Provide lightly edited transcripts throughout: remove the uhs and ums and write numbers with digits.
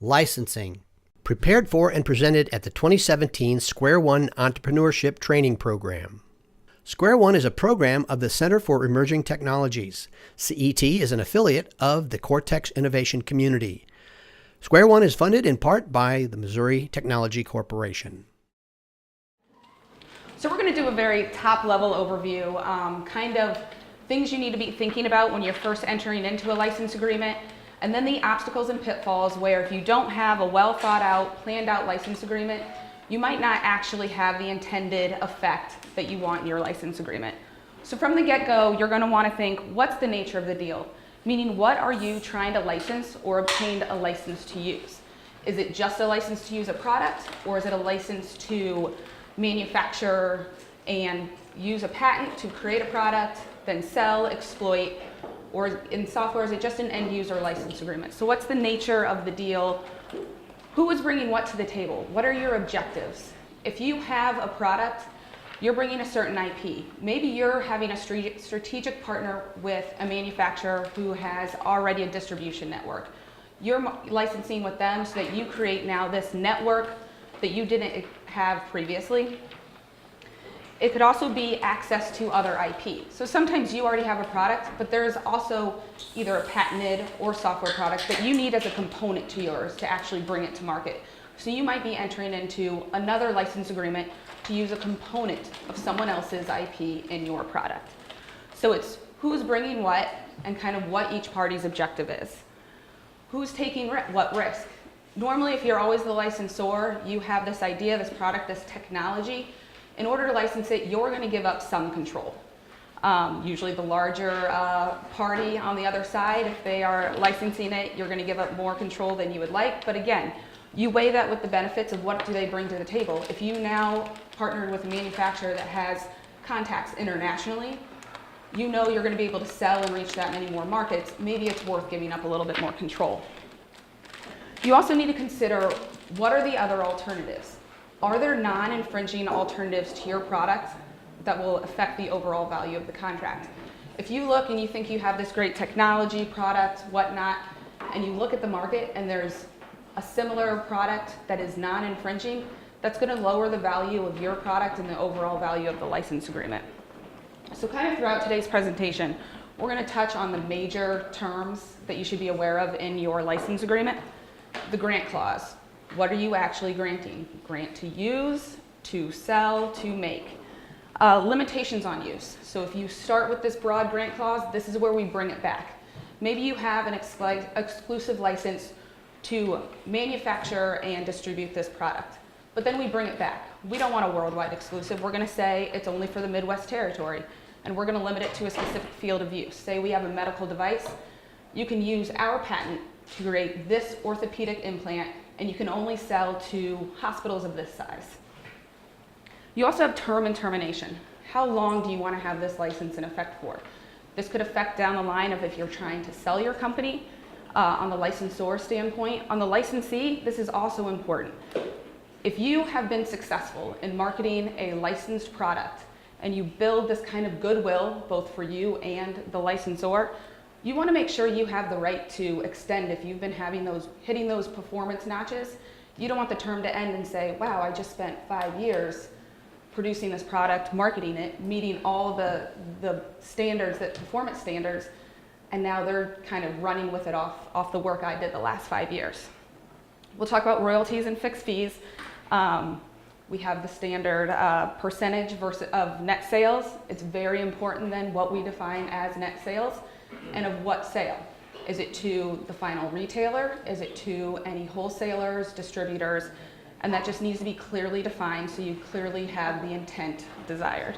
Licensing. Prepared for and presented at the 2017 Square One Entrepreneurship Training Program. Square One is a program of the Center for Emerging Technologies. CET is an affiliate of the Cortex Innovation Community. Square One is funded in part by the Missouri Technology Corporation. So we're going to do a very top-level overview, kind of things you need to be thinking about when you're first entering into a license agreement, and then the obstacles and pitfalls where if you don't have a well-thought-out, planned-out license agreement, you might not actually have the intended effect that you want in your license agreement. So from the get-go, you're going to want to think, what's the nature of the deal? Meaning, what are you trying to license or obtain a license to use? Is it just a license to use a product, or is it a license to manufacture and use a patent to create a product, then sell, exploit, or in software, is it just an end user license agreement? So what's the nature of the deal? Who is bringing what to the table? What are your objectives? If you have a product, you're bringing a certain IP. Maybe you're having a strategic partner with a manufacturer who has already a distribution network. You're licensing with them so that you create now this network that you didn't have previously. It could also be access to other IP. So sometimes you already have a product, but there is also either a patented or software product that you need as a component to yours to actually bring it to market. So you might be entering into another license agreement to use a component of someone else's IP in your product. So it's who's bringing what and kind of what each party's objective is. Who's taking what risk? Normally, if you're always the licensor, you have this idea, this product, this technology. In order to license it, you're going to give up some control. Usually the larger party on the other side, if they are licensing it, you're going to give up more control than you would like. But again, you weigh that with the benefits of what do they bring to the table. If you now partnered with a manufacturer that has contacts internationally, you know you're going to be able to sell and reach that many more markets. Maybe it's worth giving up a little bit more control. You also need to consider, what are the other alternatives? Are there non-infringing alternatives to your product that will affect the overall value of the contract? If you look and you think you have this great technology, product, whatnot, and you look at the market and there's a similar product that is non-infringing, that's going to lower the value of your product and the overall value of the license agreement. So kind of throughout today's presentation, we're going to touch on the major terms that you should be aware of in your license agreement. The grant clause. What are you actually granting? Grant to use, to sell, to make. Limitations on use. So if you start with this broad grant clause, this is where we bring it back. Maybe you have an exclusive license to manufacture and distribute this product, but then we bring it back. We don't want a worldwide exclusive. We're going to say it's only for the Midwest territory, and we're going to limit it to a specific field of use. Say we have a medical device. You can use our patent to create this orthopedic implant, and you can only sell to hospitals of this size. You also have term and termination. How long do you want to have this license in effect for? This could affect down the line of if you're trying to sell your company on the licensor standpoint. On the licensee, this is also important. If you have been successful in marketing a licensed product and you build this kind of goodwill both for you and the licensor, you want to make sure you have the right to extend if you've been hitting those performance notches. You don't want the term to end and say, wow, I just spent 5 years producing this product, marketing it, meeting all the standards, the performance standards, and now they're kind of running with it off the work I did the last 5 years. We'll talk about royalties and fixed fees. We have the standard percentage of net sales. It's very important then what we define as net sales. And of what sale? Is it to the final retailer? Is it to any wholesalers, distributors? And that just needs to be clearly defined so you clearly have the intent desired.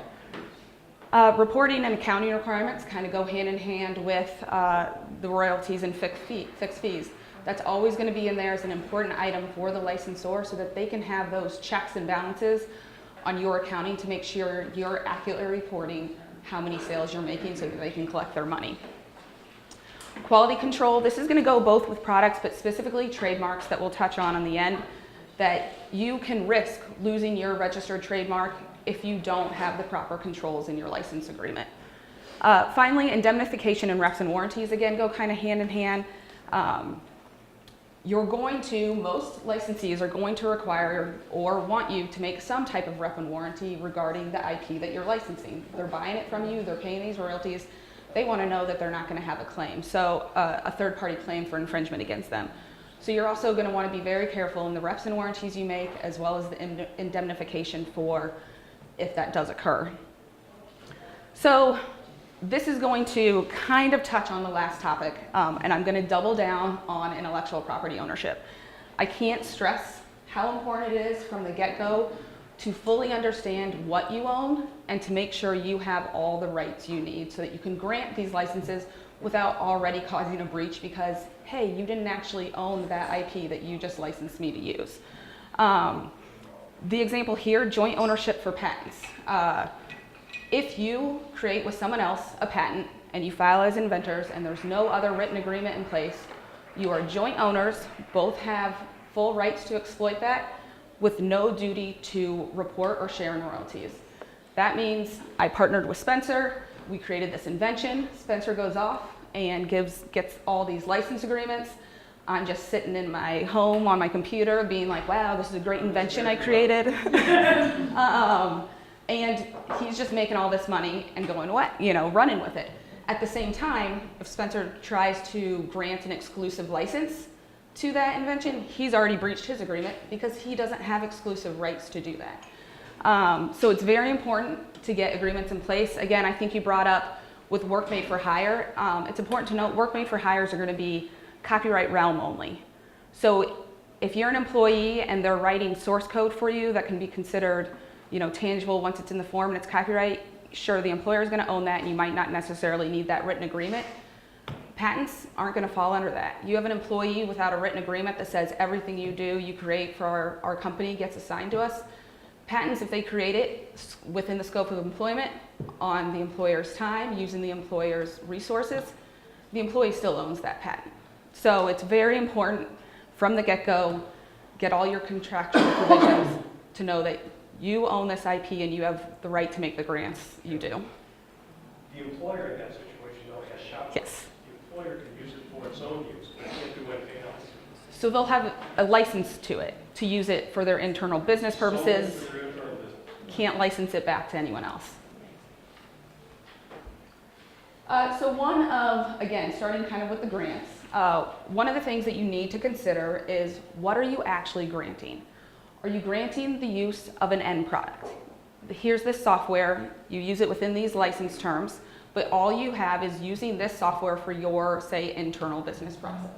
Reporting and accounting requirements kind of go hand in hand with the royalties and fixed fees. That's always going to be in there as an important item for the licensor so that they can have those checks and balances on your accounting to make sure you're accurately reporting how many sales you're making so that they can collect their money. Quality control, this is going to go both with products, but specifically trademarks that we'll touch on the end, that you can risk losing your registered trademark if you don't have the proper controls in your license agreement. Finally, indemnification and reps and warranties, again, go kind of hand in hand. most licensees are going to require or want you to make some type of rep and warranty regarding the IP that you're licensing. They're buying it from you, they're paying these royalties. They want to know that they're not going to have a claim, so a third-party claim for infringement against them. So you're also going to want to be very careful in the reps and warranties you make, as well as the indemnification for if that does occur. So this is going to kind of touch on the last topic, and I'm going to double down on intellectual property ownership. I can't stress how important it is from the get-go to fully understand what you own and to make sure you have all the rights you need so that you can grant these licenses without already causing a breach because, hey, you didn't actually own that IP that you just licensed me to use. The example here, joint ownership for patents. If you create with someone else a patent and you file as inventors and there's no other written agreement in place, you are joint owners, both have full rights to exploit that with no duty to report or share in royalties. That means I partnered with Spencer, we created this invention, Spencer goes off and gets all these license agreements. I'm just sitting in my home on my computer being like, wow, this is a great invention I created. And he's just making all this money and going, running with it. At the same time, if Spencer tries to grant an exclusive license to that invention, he's already breached his agreement because he doesn't have exclusive rights to do that. So it's very important to get agreements in place. Again, I think you brought up with work made for hire. It's important to note work made for hires are going to be copyright realm only. So if you're an employee and they're writing source code for you that can be considered tangible once it's in the form and it's copyright, sure, the employer is going to own that and you might not necessarily need that written agreement. Patents aren't going to fall under that. You have an employee without a written agreement that says everything you create for our company gets assigned to us. Patents, if they create it within the scope of employment on the employer's time, using the employer's resources, the employee still owns that patent. So it's very important from the get-go, get all your contractual provisions to know that you own this IP and you have the right to make the grants you do. The employer in that situation though has shop. Yes. The employer can use it for its own use, but can't do anything else. So they'll have a license to it, to use it for their internal business purposes. Solely for their internal business. Can't license it back to anyone else. Again, starting kind of with the grants, one of the things that you need to consider is what are you actually granting? Are you granting the use of an end product? Here's this software, you use it within these license terms, but all you have is using this software for your, say, internal business process.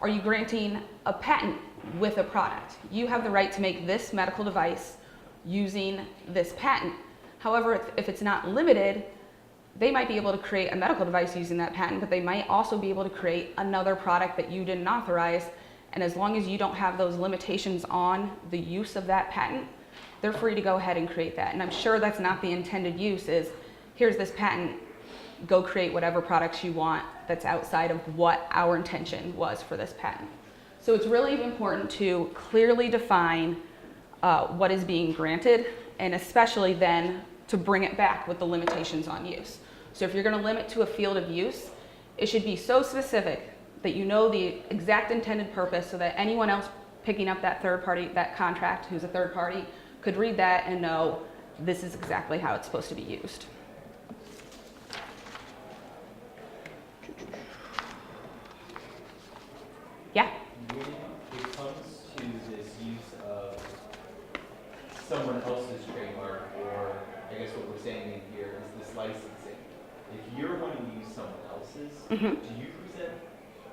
Are you granting a patent with a product? You have the right to make this medical device using this patent. However, if it's not limited, they might be able to create a medical device using that patent, but they might also be able to create another product that you didn't authorize. And as long as you don't have those limitations on the use of that patent, they're free to go ahead and create that. And I'm sure that's not the intended use is, here's this patent, go create whatever products you want that's outside of what our intention was for this patent. So it's really important to clearly define what is being granted, and especially then to bring it back with the limitations on use. So if you're going to limit to a field of use, it should be so specific that you know the exact intended purpose so that anyone else picking up that third party, that contract who's a third party, could read that and know this is exactly how it's supposed to be used. Yeah? When it comes to this use of someone else's trademark, or I guess what we're saying in here is this licensing. If you're wanting to use someone else's, do you present,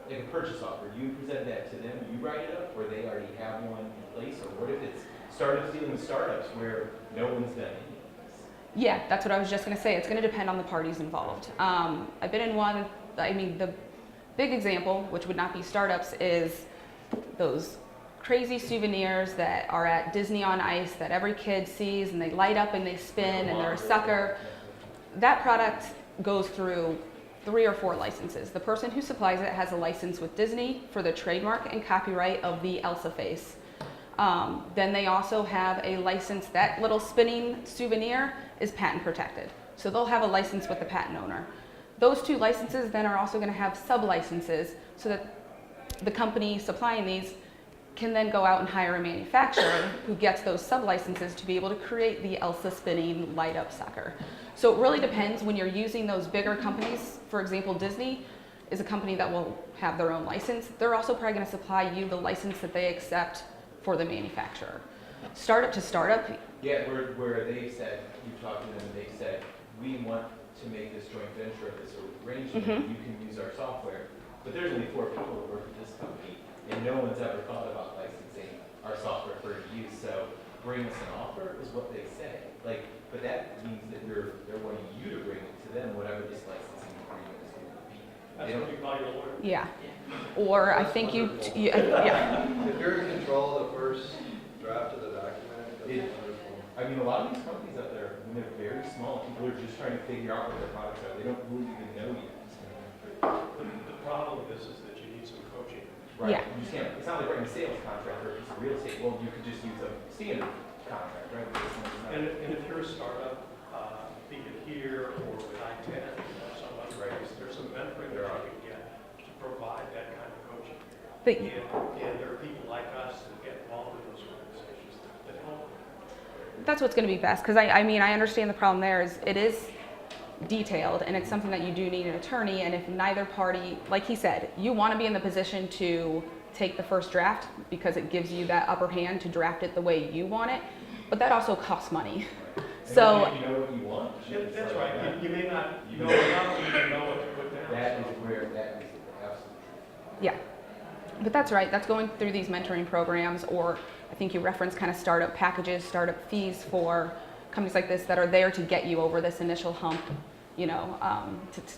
like a purchase offer, do you present that to them, you write it up, or they already have one in place? Or what if it's startups dealing with startups where no one's done any of this? Yeah, that's what I was just going to say. It's going to depend on the parties involved. I've been in one, the big example, which would not be startups, is those crazy souvenirs that are at Disney on Ice that every kid sees and they light up and they spin and they're a sucker. That product goes through 3 or 4 licenses. The person who supplies it has a license with Disney for the trademark and copyright of the Elsa face. Then they also have a license, that little spinning souvenir is patent protected. So they'll have a license with the patent owner. Those 2 licenses then are also going to have sub-licenses so that the company supplying these can then go out and hire a manufacturer who gets those sub-licenses to be able to create the Elsa spinning light-up sucker. So it really depends when you're using those bigger companies. For example, Disney is a company that will have their own license. They're also probably going to supply you the license that they accept for the manufacturer. Startup to startup, Yeah, where they said, you talked to them and they said, we want to make this joint venture of this arrangement, you can use our software. But there's only 4 people that work at this company, and no one's ever thought about licensing our software for use. So bring us an offer is what they say. Like, but that means that they're wanting you to bring it to them, whatever this licensing agreement is going to be. That's what you call your lawyer. yeah. Or I think yeah. If you're in control of the first draft of the document, that's It- wonderful. I mean, a lot of these companies out there, when they're very small, people are just trying to figure out what their products are. They don't really even know yet. The problem with this is that you need some coaching. Right? Yeah. You just can't, it's not like writing a sales contract for a piece of real estate. Well, you could just use a standard contract, right? But this one's not. And if you're a startup, be it here or with I-10 or some other place, there's some mentoring that you can get to provide that kind of coaching. But And there are people like us that get involved in those organizations that help. that's what's going to be best, because I mean, I understand the problem there is it is detailed and it's something that you do need an attorney, and if neither party, like he said, you want to be in the position to take the first draft because it gives you that upper hand to draft it the way you want it, but that also costs money. And So if you know what you want. it's That's like right. that. You may not know enough, you don't know what to put down. That is where, that is the absolute truth. yeah, but that's right, that's going through these mentoring programs, or I think you referenced kind of startup packages, startup fees for companies like this that are there to get you over this initial hump, you know,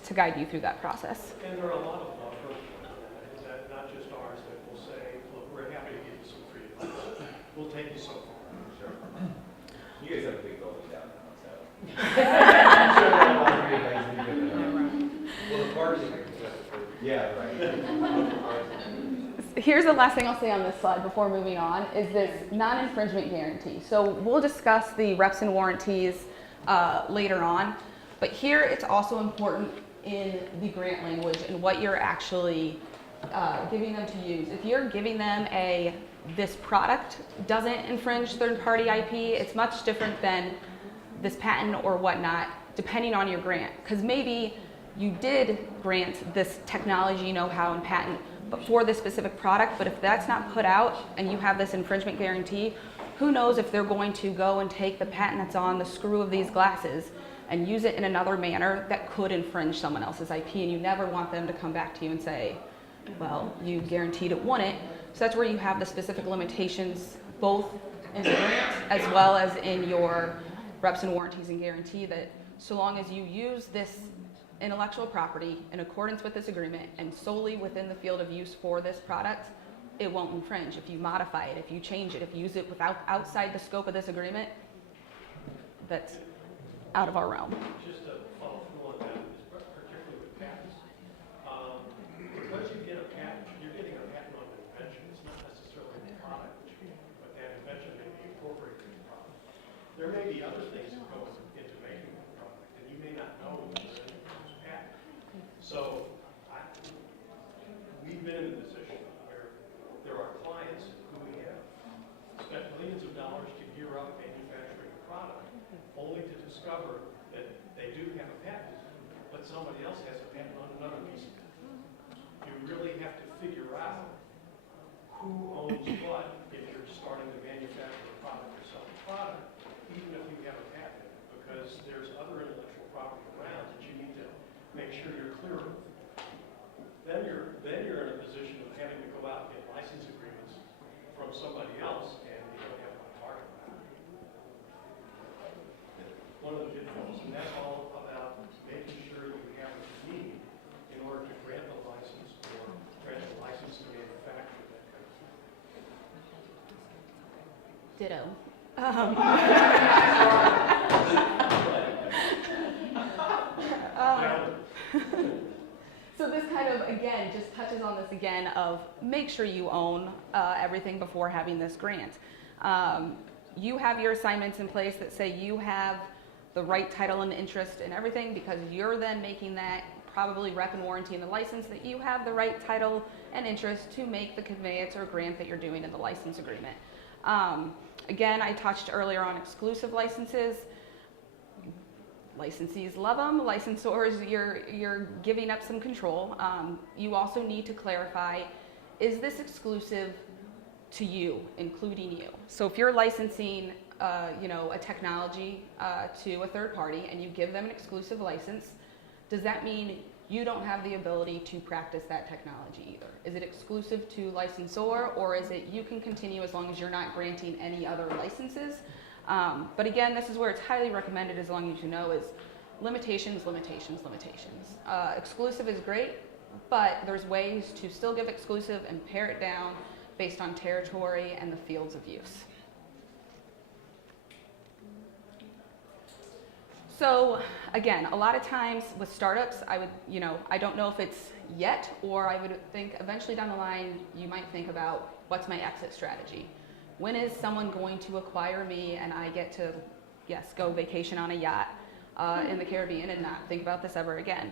to guide you through that process. And there are a lot of law firms, that not just ours, that will say, look, we're happy to give you some free advice. We'll take you so far. Sure. You guys have a big building down now, so. I'm sure there are a lot of great guys that do that. Well, the parking is for Yeah, right. Here's the last thing I'll say on this slide before moving on, is this non-infringement guarantee. So we'll discuss the reps and warranties later on, but here it's also important in the grant language and what you're actually giving them to use. If you're giving them this product doesn't infringe third-party IP, it's much different than this patent or whatnot, depending on your grant. Because maybe you did grant this technology, know-how, and patent, but for this specific product, but if that's not put out and you have this infringement guarantee, who knows if they're going to go and take the patent that's on the screw of these glasses and use it in another manner that could infringe someone else's IP, and you never want them to come back to you and say, well, you guaranteed it wouldn't. So that's where you have the specific limitations, both in the grant as well as in your reps and warranties and guarantee, that so long as you use this intellectual property in accordance with this agreement and solely within the field of use for this product, it won't infringe. If you modify it, if you change it, if you use it outside the scope of this agreement, that's out of our realm. Just to follow through on that, particularly with patents. Once you get a patent, you're getting a patent on an invention. It's not necessarily the product that you get, but that invention may be incorporated in the product. There may be other things that go into making the product, and you may not know that it's a patent. So we've been in a position where there are clients who have spent millions of dollars to gear up manufacturing a product, only to discover that they do have a patent, but somebody else has a patent on another piece of it. You really have to figure out who owns what if you're starting to manufacture a product or sell a product, even if you have a patent, because there's other intellectual property around that you need to make sure you're clear of. Then you're in a position of having to go out and get license agreements from somebody else, and you don't have one to talk about. One of the pitfalls, and that's all about making sure you have what you need in order to grant the license or grant the license to manufacture that kind of thing. Ditto. So this kind of, again, just touches on this again of make sure you own everything before having this grant. You have your assignments in place that say you have the right title and interest in everything, because you're then making that probably rep and warranty in the license that you have the right title and interest to make the conveyance or grant that you're doing in the license agreement. Again, I touched earlier on exclusive licenses. Licensees love them. Licensors, you're giving up some control. You also need to clarify, is this exclusive to you, including you? So if you're licensing, a technology to a third party and you give them an exclusive license, does that mean you don't have the ability to practice that technology either? Is it exclusive to licensor, or is it you can continue as long as you're not granting any other licenses? But again, this is where it's highly recommended, as long as you know, is limitations, limitations, limitations. Exclusive is great, but there's ways to still give exclusive and pare it down based on territory and the fields of use. So again, a lot of times with startups, I don't know if it's yet, or I would think eventually down the line, you might think about, what's my exit strategy? When is someone going to acquire me and I get to, yes, go vacation on a yacht in the Caribbean and not think about this ever again?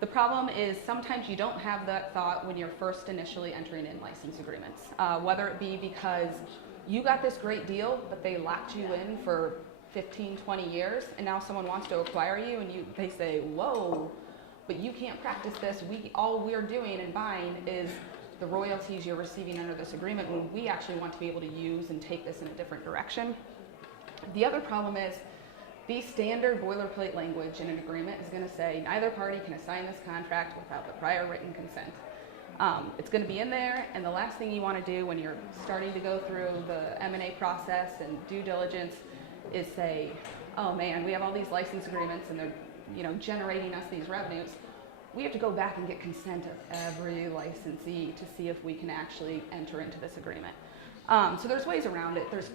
The problem is sometimes you don't have that thought when you're first initially entering in license agreements, whether it be because you got this great deal, but they locked you in for 15, 20 years, and now someone wants to acquire you, and they say, whoa, but you can't practice this. All we're doing and buying is the royalties you're receiving under this agreement, when we actually want to be able to use and take this in a different direction. The other problem is the standard boilerplate language in an agreement is going to say neither party can assign this contract without the prior written consent. It's going to be in there, and the last thing you want to do when you're starting to go through the M&A process and due diligence is say, oh man, we have all these license agreements and they're generating us these revenues. We have to go back and get consent of every licensee to see if we can actually enter into this agreement. So there's ways around it. There's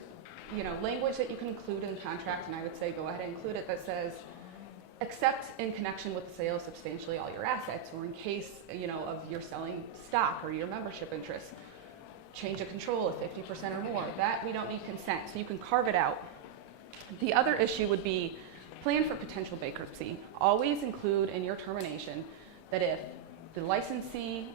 language that you can include in the contract, and I would say go ahead and include it, that says, except in connection with the sale of substantially all your assets, or in case of your selling stock or your membership interests, change of control of 50% or more. That we don't need consent, so you can carve it out. The other issue would be plan for potential bankruptcy. Always include in your termination that if the licensee,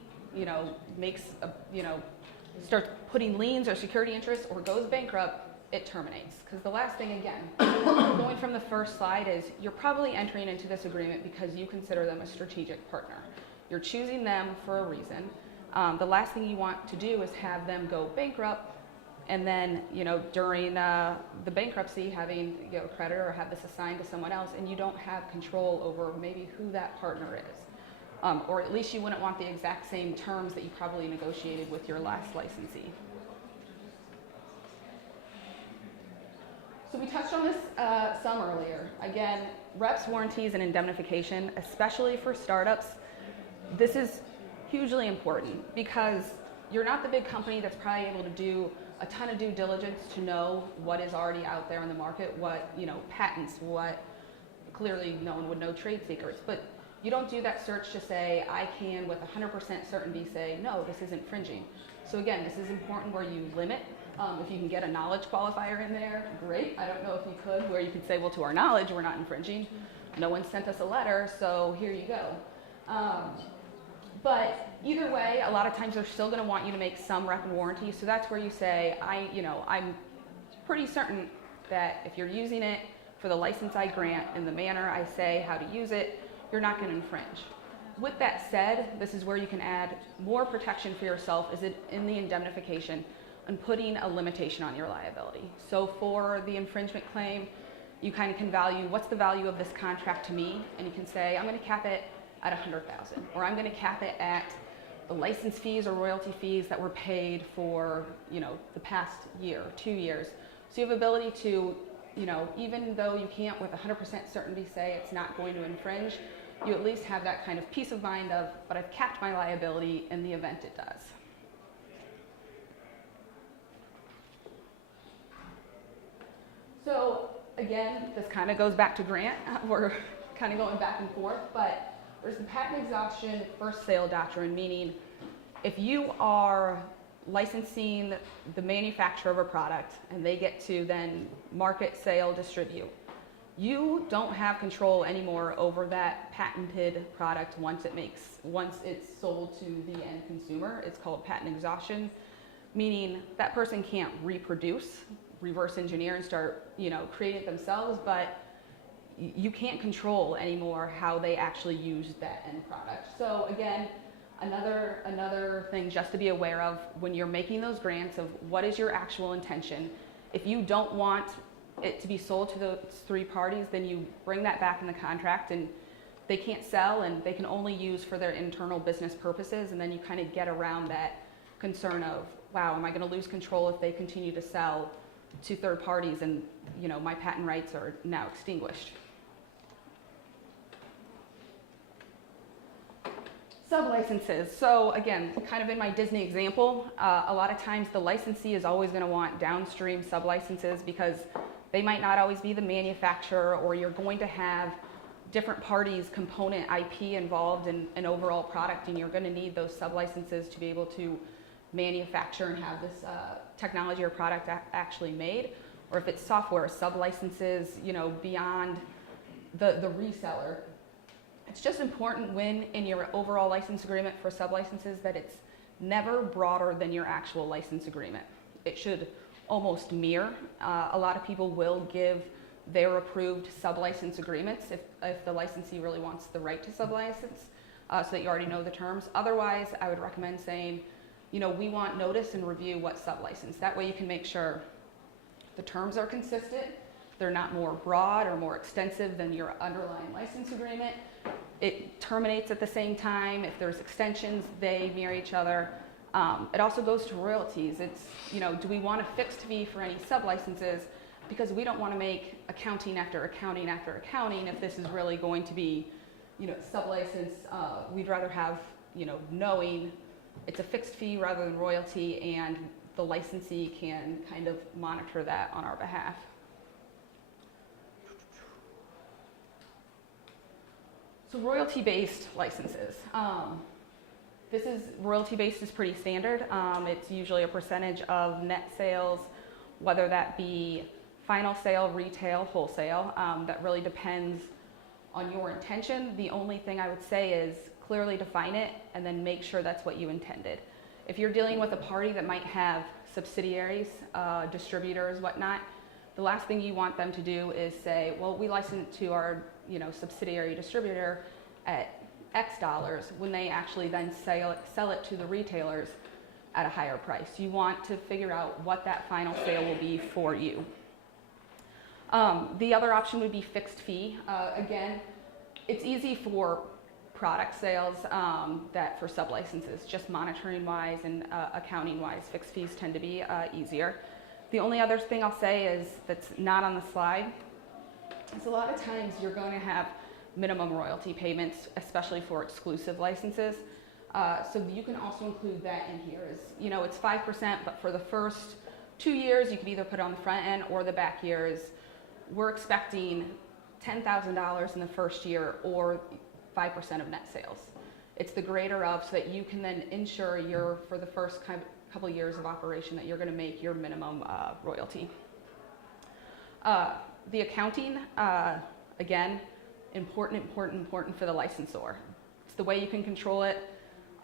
starts putting liens or security interests or goes bankrupt, it terminates. Because the last thing, again, going from the first slide, is you're probably entering into this agreement because you consider them a strategic partner. You're choosing them for a reason. The last thing you want to do is have them go bankrupt, and then, during the bankruptcy, having a creditor or have this assigned to someone else, and you don't have control over maybe who that partner is. Or at least you wouldn't want the exact same terms that you probably negotiated with your last licensee. So we touched on this some earlier. Again, reps, warranties, and indemnification, especially for startups, this is hugely important because you're not the big company that's probably able to do a ton of due diligence to know what is already out there in the market, what patents, what clearly no one would know trade secrets. But you don't do that search to say, I can with 100% certainty say, no, this isn't infringing. So again, this is important where you limit. If you can get a knowledge qualifier in there, great. I don't know if you could, where you could say, well, to our knowledge, we're not infringing. No one sent us a letter, so here you go. But either way, a lot of times they're still going to want you to make some rep and warranty. So that's where you say, I'm pretty certain that if you're using it for the license I grant in the manner I say how to use it, you're not going to infringe. With that said, this is where you can add more protection for yourself, is it in the indemnification, and putting a limitation on your liability. So for the infringement claim, you kind of can value, what's the value of this contract to me? And you can say, I'm going to cap it at $100,000, or I'm going to cap it at the license fees or royalty fees that were paid for, the past year, 2 years. So you have ability to, even though you can't with 100% certainty say it's not going to infringe, you at least have that kind of peace of mind of, but I've capped my liability in the event it does. So again, this kind of goes back to Grant. We're kind of going back and forth, but there's the patent exhaustion first sale doctrine, meaning if you are licensing the manufacturer of a product and they get to then market, sale, distribute, you don't have control anymore over that patented product once it's sold to the end consumer. It's called patent exhaustion, meaning that person can't reproduce, reverse engineer and start, creating it themselves, but you can't control anymore how they actually use that end product. So again, another thing just to be aware of when you're making those grants of what is your actual intention. If you don't want it to be sold to those three parties, then you bring that back in the contract, and they can't sell and they can only use for their internal business purposes, and then you kind of get around that concern of, wow, am I going to lose control if they continue to sell to third parties and my patent rights are now extinguished. Sub-licenses. So again, kind of in my Disney example, a lot of times the licensee is always going to want downstream sub-licenses because they might not always be the manufacturer, or you're going to have different parties' component IP involved in an overall product, and you're going to need those sub-licenses to be able to manufacture and have this technology or product actually made. Or if it's software, sub-licenses, beyond the reseller. It's just important when in your overall license agreement for sub-licenses that it's never broader than your actual license agreement. It should almost mirror. A lot of people will give their approved sub-license agreements if the licensee really wants the right to sub-license, so that you already know the terms. Otherwise, I would recommend saying, we want notice and review what sub-license. That way you can make sure the terms are consistent, they're not more broad or more extensive than your underlying license agreement. It terminates at the same time. If there's extensions, they mirror each other. It also goes to royalties. It's, do we want a fixed fee for any sub-licenses? Because we don't want to make accounting after accounting after accounting if this is really going to be, sub-license. We'd rather have, knowing it's a fixed fee rather than royalty, and the licensee can kind of monitor that on our behalf. So royalty-based licenses. Royalty-based is pretty standard. It's usually a percentage of net sales, whether that be final sale, retail, wholesale. That really depends on your intention. The only thing I would say is clearly define it and then make sure that's what you intended. If you're dealing with a party that might have subsidiaries, distributors, whatnot, the last thing you want them to do is say, well, we license to our subsidiary distributor at X dollars, when they actually then sell it to the retailers at a higher price. You want to figure out what that final sale will be for you. The other option would be fixed fee. Again, it's easy for product sales that for sub-licenses, just monitoring wise and accounting wise, fixed fees tend to be easier. The only other thing I'll say is that's not on the slide is a lot of times you're going to have minimum royalty payments, especially for exclusive licenses. So you can also include that in here. It's 5%, but for the first 2 years, you can either put it on the front end or the back years. We're expecting $10,000 in the first year or 5% of net sales. It's the greater of, so that you can then ensure for the first couple of years of operation that you're going to make your minimum royalty. The accounting, again, important for the licensor. It's the way you can control it.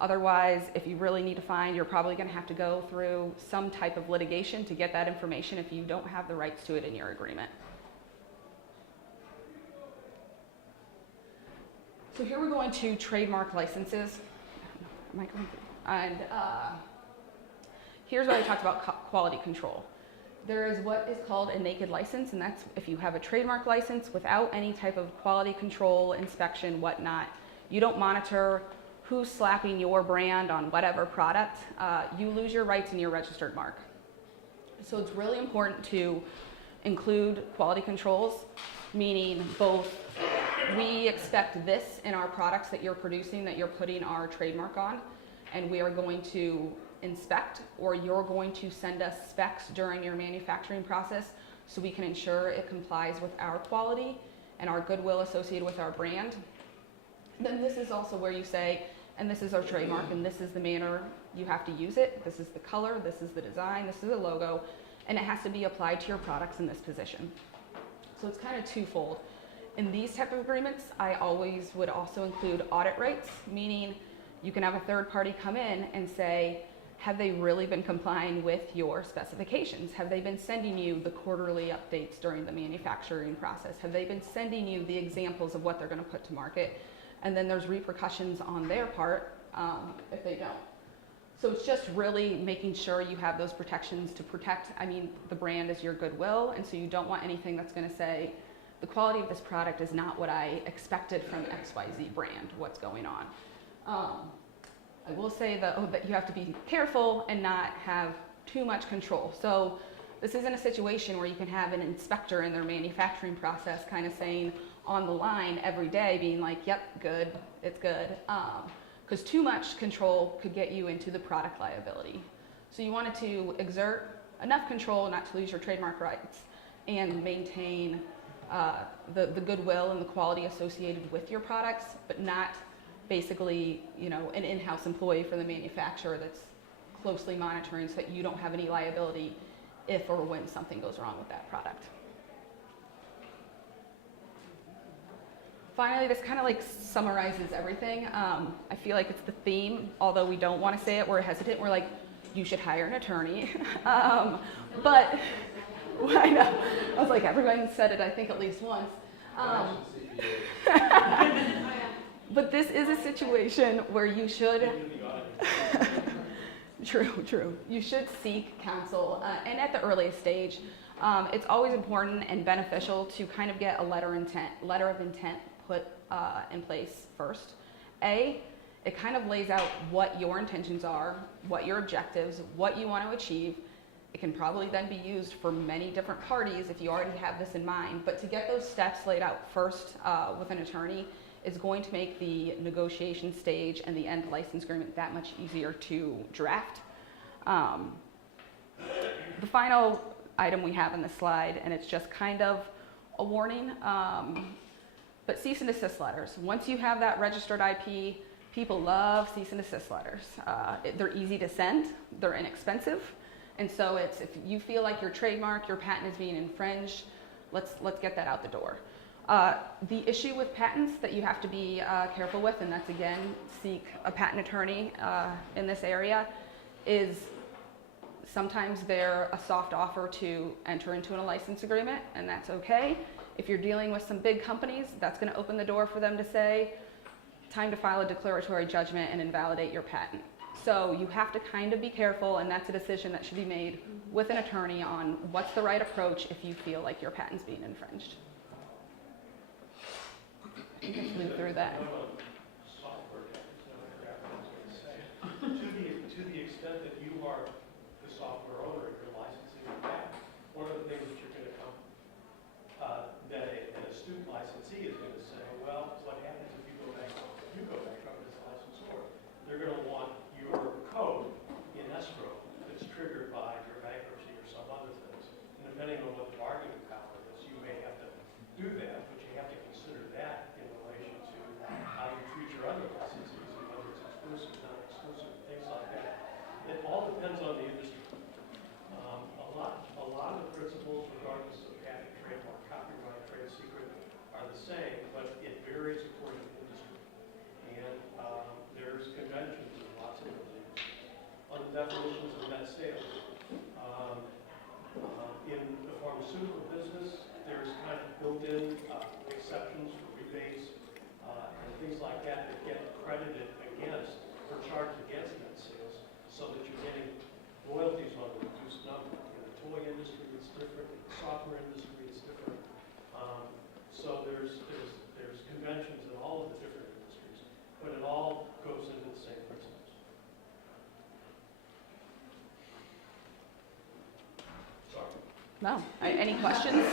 Otherwise, if you really need to find, you're probably going to have to go through some type of litigation to get that information if you don't have the rights to it in your agreement. So here we're going to trademark licenses. And here's what I talked about quality control. There is what is called a naked license, and that's if you have a trademark license without any type of quality control, inspection, whatnot. You don't monitor who's slapping your brand on whatever product. You lose your rights in your registered mark. So it's really important to include quality controls, meaning both we expect this in our products that you're producing, that you're putting our trademark on, and we are going to inspect, or you're going to send us specs during your manufacturing process so we can ensure it complies with our quality and our goodwill associated with our brand. Then this is also where you say, and this is our trademark, and this is the manner you have to use it. This is the color, this is the design, this is the logo, and it has to be applied to your products in this position. So it's kind of twofold. In these type of agreements, I always would also include audit rights, meaning you can have a third party come in and say, have they really been complying with your specifications? Have they been sending you the quarterly updates during the manufacturing process? Have they been sending you the examples of what they're going to put to market? And then there's repercussions on their part if they don't. So it's just really making sure you have those protections to protect, the brand is your goodwill, and so you don't want anything that's going to say, the quality of this product is not what I expected from XYZ brand, what's going on. I will say that you have to be careful and not have too much control. So this isn't a situation where you can have an inspector in their manufacturing process kind of saying on the line every day, being like, yep, good, it's good. Because too much control could get you into the product liability. So you wanted to exert enough control not to lose your trademark rights and maintain the goodwill and the quality associated with your products, but not basically, an in-house employee for the manufacturer that's closely monitoring so that you don't have any liability if or when something goes wrong with that product. Finally, this kind of like summarizes everything. I feel like it's the theme, although we don't want to say it, we're hesitant, we're like, you should hire an attorney. But I know, I was like, everyone said it, I think, at least once. But this is a situation where you should, true, you should seek counsel, and at the earliest stage, it's always important and beneficial to kind of get a letter of intent put in place first. It kind of lays out what your intentions are, what your objectives, what you want to achieve. It can probably then be used for many different parties if you already have this in mind, but to get those steps laid out first with an attorney is going to make the negotiation stage and the end license agreement that much easier to draft. The final item we have in the slide, and it's just kind of a warning, but cease and desist letters. Once you have that registered IP, people love cease and desist letters. They're easy to send, they're inexpensive, and so it's, if you feel like your trademark, your patent is being infringed, let's get that out the door. The issue with patents that you have to be careful with, and that's again, seek a patent attorney in this area, is sometimes they're a soft offer to enter into a license agreement, and that's okay. If you're dealing with some big companies, that's going to open the door for them to say, time to file a declaratory judgment and invalidate your patent. So you have to kind of be careful, and that's a decision that should be made with an attorney on what's the right approach if you feel like your patent's being infringed. You can move through that. Software, to the extent that you are the software owner, you're licensing the patent, one of the things that you're going to come, that an astute licensee is going to say, well, what happens if you go bankrupt as a licensor? They're going to want your code in escrow that's triggered by your bankruptcy or some other things. And depending on what the bargaining power is, you may have to do that, but you have to consider that in relation to how you treat your other licensees, and whether it's exclusive, non-exclusive, things like that. It all depends on the industry. A lot of the principles, regardless of patent, trademark, copyright, trade secret, are the same, but it varies according to industry. And there's conventions in lots of industries on the definitions of net sales. In the pharmaceutical business, there's kind of built-in exceptions for rebates and things like that that get credited against or charged against net sales, so that you're getting royalties on a reduced number. In the toy industry, it's different. In the software industry, it's different. So there's conventions in all of the different industries, but it all goes into the same principles. Sorry. No, any questions?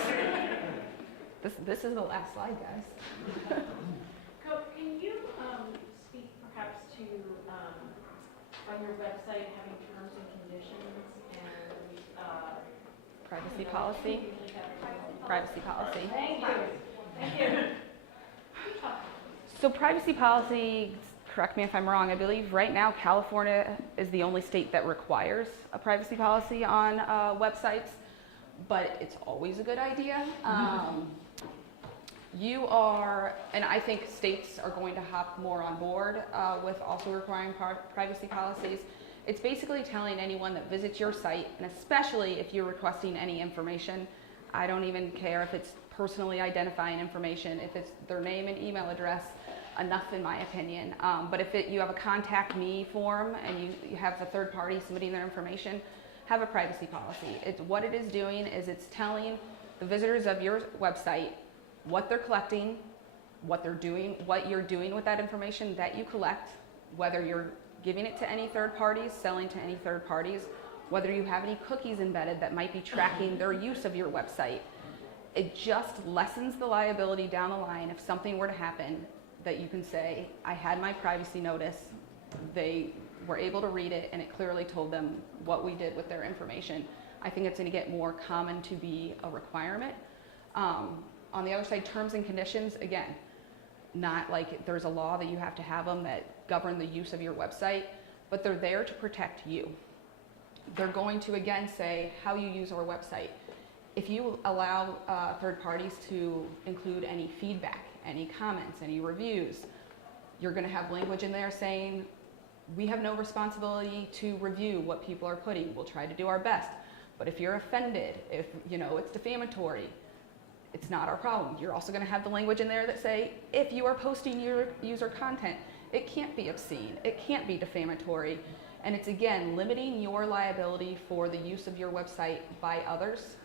This is the last slide, guys. Can you speak perhaps to, on your website, having terms and conditions and Privacy policy. Privacy policy. Thank you. Thank you. So privacy policy, correct me if I'm wrong, I believe right now California is the only state that requires a privacy policy on websites. but it's always a good idea. And I think states are going to hop more on board with also requiring privacy policies. It's basically telling anyone that visits your site, and especially if you're requesting any information, I don't even care if it's personally identifying information, if it's their name and email address, enough in my opinion. But if you have a contact me form and you have a third party submitting their information, have a privacy policy. What it is doing is it's telling the visitors of your website what they're collecting, what you're doing with that information that you collect, whether you're giving it to any third parties, selling to any third parties, whether you have any cookies embedded that might be tracking their use of your website. It just lessens the liability down the line if something were to happen, that you can say, I had my privacy notice, they were able to read it, and it clearly told them what we did with their information. I think it's going to get more common to be a requirement. On the other side, terms and conditions, again, not like there's a law that you have to have them that govern the use of your website, but they're there to protect you. They're going to, again, say how you use our website. If you allow third parties to include any feedback, any comments, any reviews, you're going to have language in there saying, we have no responsibility to review what people are putting. We'll try to do our best. But if you're offended, if it's defamatory, it's not our problem. You're also going to have the language in there that say, if you are posting your user content, it can't be obscene, it can't be defamatory. And it's, again, limiting your liability for the use of your website by others.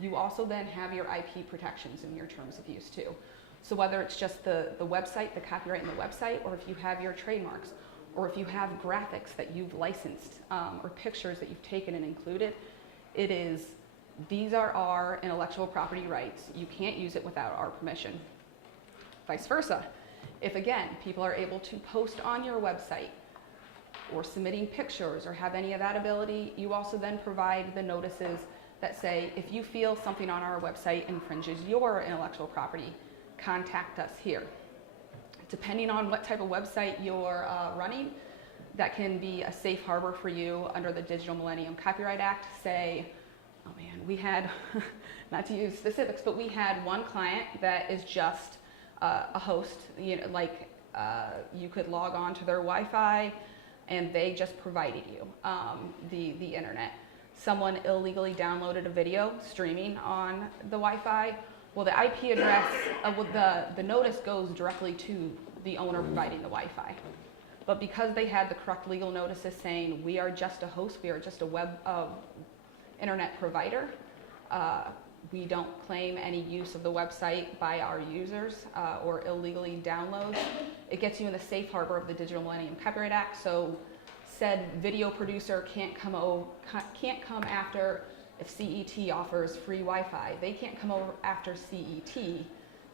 You also then have your IP protections in your terms of use too. So whether it's just the website, the copyright in the website, or if you have your trademarks, or if you have graphics that you've licensed, or pictures that you've taken and included, these are our intellectual property rights. You can't use it without our permission. Vice versa. If, again, people are able to post on your website or submitting pictures or have any of that ability, you also then provide the notices that say, if you feel something on our website infringes your intellectual property, contact us here. Depending on what type of website you're running, that can be a safe harbor for you under the Digital Millennium Copyright Act. Say, oh man, we had, not to use specifics, but we had one client that is just a host, you could log on to their Wi-Fi and they just provided you the internet. Someone illegally downloaded a video streaming on the Wi-Fi. Well, the IP address, the notice goes directly to the owner providing the Wi-Fi. But because they had the correct legal notices saying, we are just a host, we are just a web internet provider, we don't claim any use of the website by our users or illegally downloads, it gets you in the safe harbor of the Digital Millennium Copyright Act. So said video producer can't come after if CET offers free Wi-Fi. They can't come over after CET.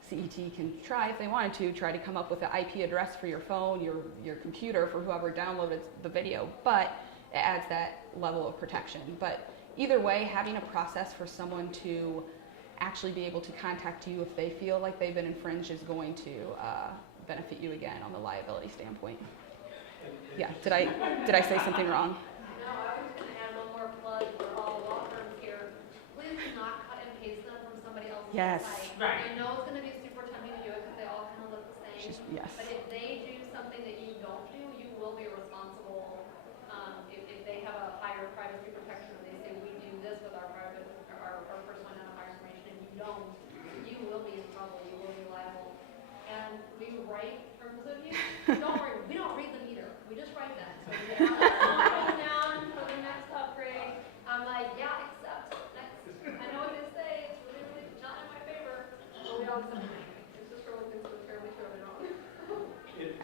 CET can try, if they wanted to, try to come up with the IP address for your phone, your computer, for whoever downloaded the video, but it adds that level of protection. But either way, having a process for someone to actually be able to contact you if they feel like they've been infringed is going to benefit you again on the liability standpoint. Yeah, did I say something wrong? No, I was going to add one more plug for all the law firms here. Please do not cut and paste them from somebody else's Yes. website. Right. I know it's going to be super tempting to do it because they all kind of look the same. Yes. But if they do something that you don't do, you will be responsible. If they have a higher privacy protection, and they say we do this with our private, our personal identifier information, and you don't, you will be in trouble. You will be liable. And we write terms of use. Don't worry, we don't read them either. We just write them. So we have them down for the next upgrade. I'm like, yeah, accept. Next. I know what they say. It's really, really not in my favor. But we don't accept it. It's just really things that terribly, terribly wrong.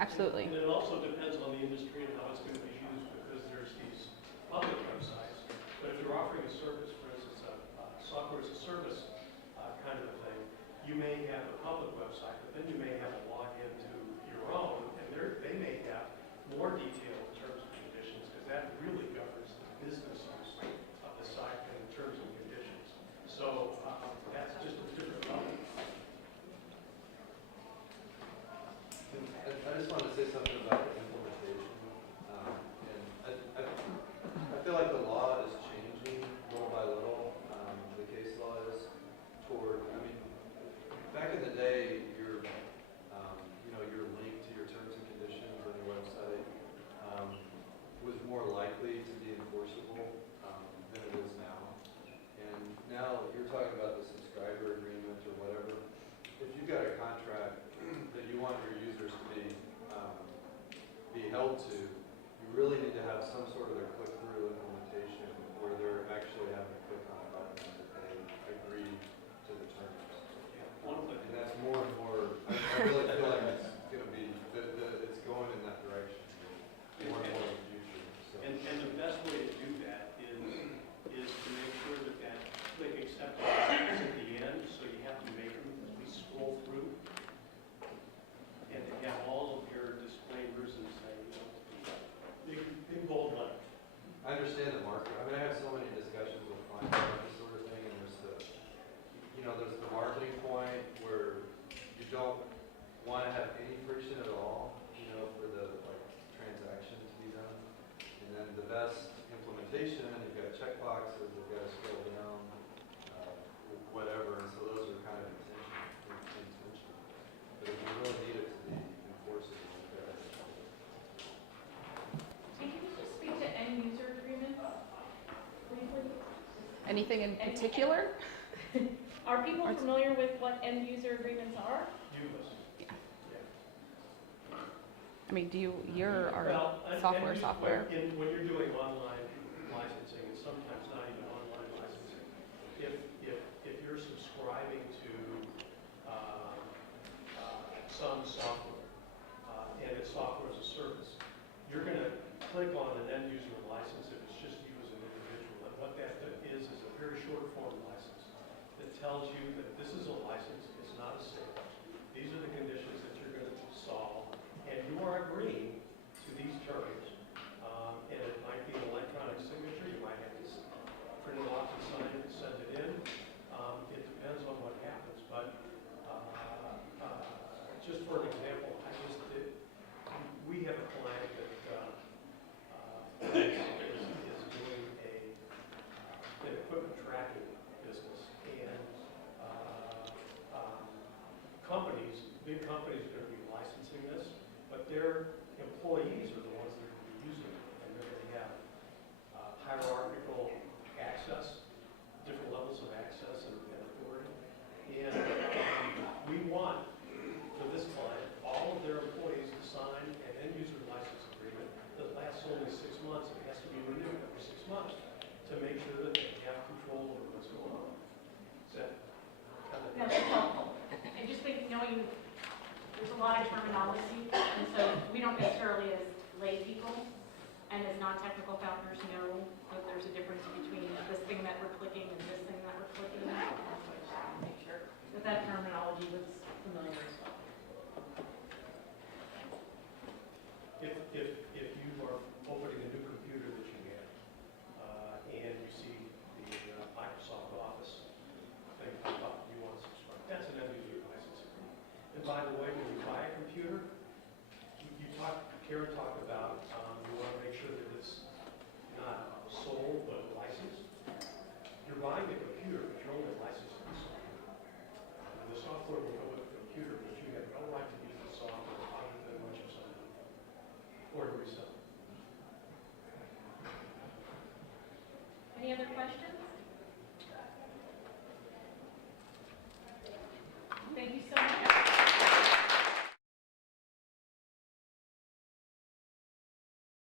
Absolutely. And it also depends on the industry and how it's going to be used, because there's these public websites. But if you're offering a service, for instance, a software as a service kind of a thing, you may have a public website, but then you may have a login to your own, and they may have more detailed terms and conditions, because that really governs the business use of the site and terms and conditions. So that's just a different level. I just wanted to say something about the implementation. And I feel like the law is changing little by little. The case build to, you really need to have some sort of a click-through implementation where they're actually having to click on a button that they agree to the terms. One click. And that's more and more, I really feel like it's gonna be, it's going in that direction, more and more in the future, so. And the best way to do that is to make sure that that click acceptance is at the end, so you have to make them, we scroll through. And to have all of your disclaimers and say, big bold letter. I understand the market. I mean, I have so many discussions with clients about this sort of thing, and there's the marketing point where you don't want to have any friction at all, for the transaction to be done. And then the best implementation, you've got checkboxes, you've got to scroll down, whatever. And so those are kind of intentional. But if you really need it to be enforceable, And can you just speak to end user agreements briefly? Anything in particular? Are people familiar with what end user agreements are? UMass. I mean, you're our Well, and software. when you're doing online licensing, and sometimes not even online licensing, if you're subscribing to some software, and it's software as a service, you're going to click on an end user license if it's just you as an individual. And what that is a very short form license that tells you that this is a license, it's not a sale. These are the conditions that you're going to solve, and you are agreeing to these terms. And it might be an electronic signature, you might have to print it off and sign it and send it in. It depends on what happens, but just for an example, we have a client that is doing an equipment tracking business, and big companies are going to be licensing this, but their employees are the ones that are going to be using it, and they're going to have hierarchical access, different levels of access and authority. And we want, for this client, all of their employees to sign an end user license agreement that lasts only 6 months, and it has to be renewed every 6 months to make sure that they have control over what's going on. Is that kind of? No, that's helpful. I just think knowing there's a lot of terminology, and so we don't necessarily as lay people and as non-technical founders know that there's a difference between this thing that we're clicking and this thing that we're clicking. So I just want to make sure that terminology was familiar as well. If you are opening a new computer that you have, and you see the Microsoft Office thing pop up, you want to subscribe, that's an end user license agreement. And by the way, when you buy a computer, Karen talked about, you want to make sure that it's not sold but licensed. You're buying a computer, but you're only licensed to the software. And the software will go with the computer, but you have no right to use the software other than what you sign up for, or to resell. Any other questions?